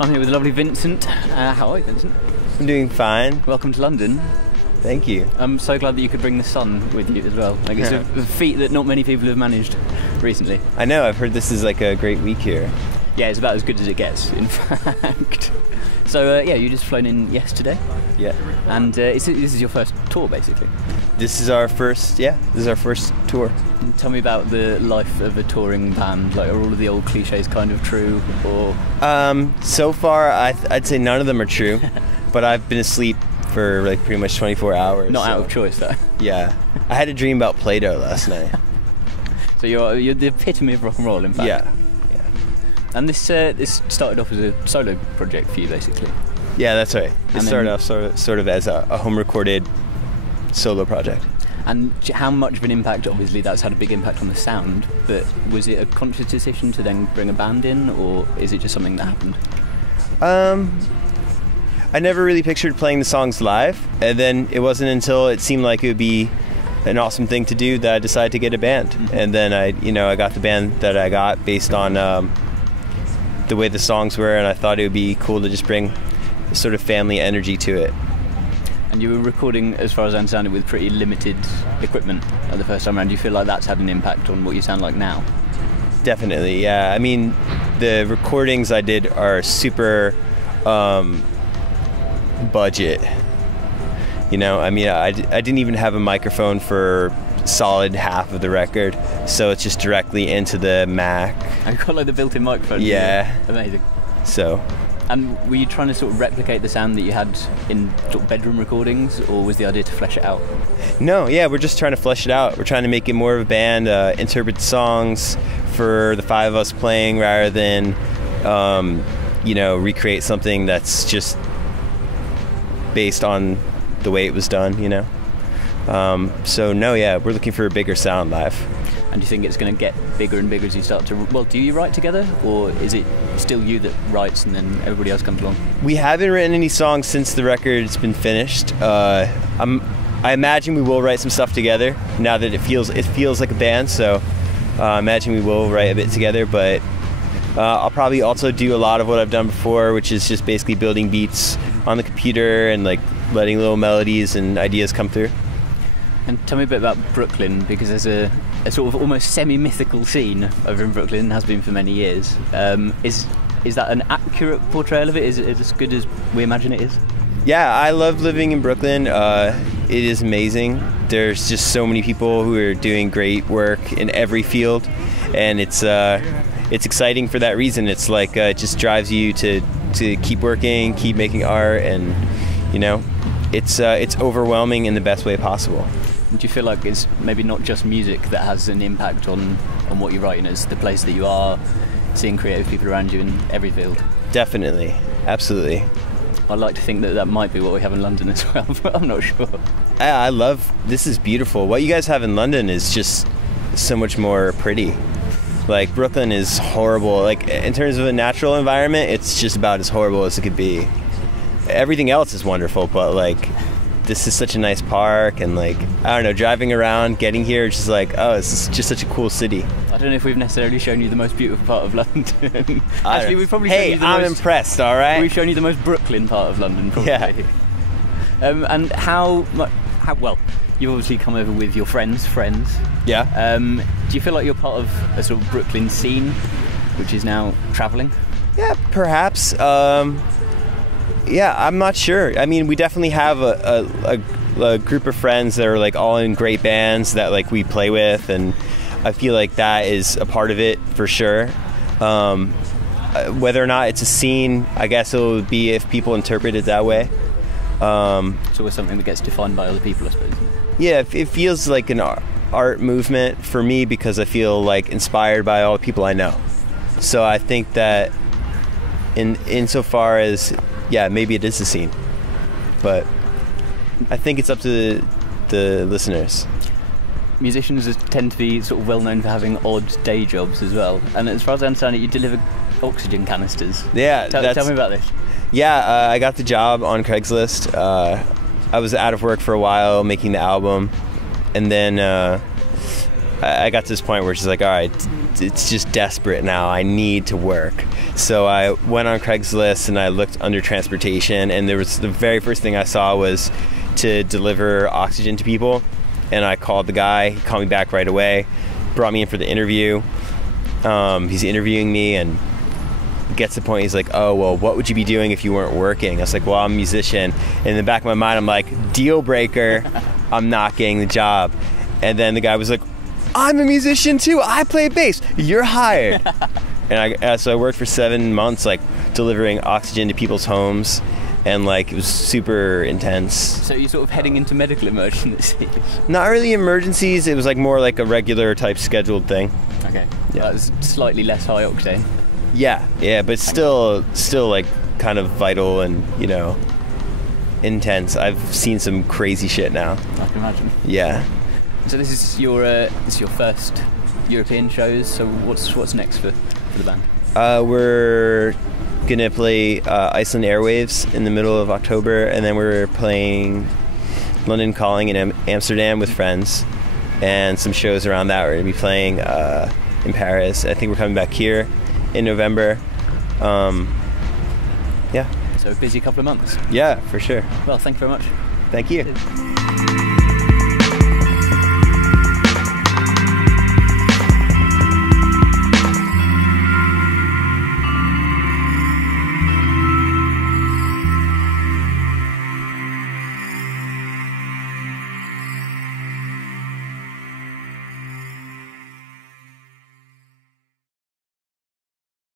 I'm here with the lovely Vincent. How are you, Vincent? I'm doing fine. Welcome to London. Thank you. I'm so glad that you could bring the sun with you as well. Like, it's a feat that not many people have managed recently. I know, I've heard this is like a great week here. Yeah, it's about as good as it gets, in fact. So, yeah, you just flown in yesterday. Yeah. And this is your first tour, basically. This is our first tour. And tell me about the life of a touring band. Like, are all of the old cliches kind of true, or...? So far, I'd say none of them are true, but I've been asleep for like pretty much 24 hours. Not out of choice, though. Yeah. I had a dream about Play-Doh last night. So you're the epitome of rock and roll, in fact. Yeah. And this started off as a solo project for you, basically. Yeah, that's right. It started off sort of as a home-recorded solo project. And how much of an impact, obviously that's had a big impact on the sound, but was it a conscious decision to then bring a band in, or is it just something that happened? I never really pictured playing the songs live, and then it wasn't until it seemed like it would be an awesome thing to do that I decided to get a band. Mm-hmm. And then I got the band that I got based on the way the songs were, and I thought it would be cool to just bring sort of family energy to it. And you were recording, as far as I understand it, with pretty limited equipment at the first time around. Do you feel like that's had an impact on what you sound like now? Definitely, yeah. I mean, the recordings I did are super budget. You know, I mean, I didn't even have a microphone for solid half of the record, so it's just directly into the Mac. I got like the built-in microphone. Yeah. Amazing. So. And were you trying to sort of replicate the sound that you had in sort of bedroom recordings, or was the idea to flesh it out? No, yeah, we're just trying to flesh it out. We're trying to make it more of a band, interpret the songs for the five of us playing, rather than, recreate something that's just based on the way it was done, you know? So no, yeah, we're looking for a bigger sound live. And do you think it's going to get bigger and bigger as you start to... Well, do you write together, or is it still you that writes and then everybody else comes along? We haven't written any songs since the record's been finished. I imagine we will write some stuff together now that it feels like a band, so I imagine we will write a bit together, but I'll probably also do a lot of what I've done before, which is just basically building beats on the computer and like letting little melodies and ideas come through. And tell me a bit about Brooklyn, because there's a sort of almost semi-mythical scene over in Brooklyn, and has been for many years. Is that an accurate portrayal of it? Is it as good as we imagine it is? Yeah, I love living in Brooklyn. It is amazing. There's just so many people who are doing great work in every field, and it's exciting for that reason. It's like it just drives you to keep working, keep making art, and it's overwhelming in the best way possible. Do you feel like it's maybe not just music that has an impact on what you're writing, it's the place that you are, seeing creative people around you in every field? Definitely, absolutely. I'd like to think that might be what we have in London as well, but I'm not sure. I love, this is beautiful. What you guys have in London is just so much more pretty. Like, Brooklyn is horrible. Like, in terms of a natural environment, it's just about as horrible as it could be. Everything else is wonderful, but like, this is such a nice park, and like, I don't know, driving around, getting here, it's just like, oh, this is just such a cool city. I don't know if we've necessarily shown you the most beautiful part of London. Actually, we've probably shown you the I'm impressed, all right? We've shown you the most Brooklyn part of London, probably. Yeah. And how well, you've obviously come over with your friends. Yeah. Do you feel like you're part of a sort of Brooklyn scene, which is now travelling? Yeah, perhaps. Yeah, I'm not sure. I mean, we definitely have a group of friends that are like all in great bands that like we play with, and I feel like that is a part of it for sure. Whether or not it's a scene, I guess it would be if people interpret it that way. So it's something that gets defined by other people, I suppose. Yeah, it feels like an art movement for me, because I feel like inspired by all the people I know. So I think that insofar as, yeah, maybe it is a scene, but I think it's up to the listeners. Musicians tend to be sort of well known for having odd day jobs as well, and as far as I understand it, you deliver oxygen canisters. Yeah, tell me about this. Yeah, I got the job on Craigslist. I was out of work for a while making the album, and then I got to this point where it's just like, all right, it's just desperate now. I need to work. So I went on Craigslist and I looked under transportation, and there was the very first thing I saw was to deliver oxygen to people. And I called the guy. He called me back right away, brought me in for the interview. He's interviewing me and gets to the point, he's like, oh, well, what would you be doing if you weren't working? I was like, well, I'm a musician. And in the back of my mind, I'm like, deal breaker, I'm not getting the job. And then the guy was like, I'm a musician too, I play bass, you're hired. And so I worked for 7 months, like delivering oxygen to people's homes, and like it was super intense. So you're sort of heading into medical emergencies? Not really emergencies, it was like more like a regular type scheduled thing. Okay, yeah. That was slightly less high octane. Yeah, but still like kind of vital and, you know, intense. I've seen some crazy shit now. I can imagine. Yeah. So this is your first European shows. So what's next for the band? We're gonna play Iceland Airwaves in the middle of October, and then we're playing London Calling in Amsterdam with friends, and some shows around that. We're gonna be playing in Paris. I think we're coming back here in November. Yeah. So a busy couple of months. Yeah, for sure. Well, thank you very much. Thank you. Cheers.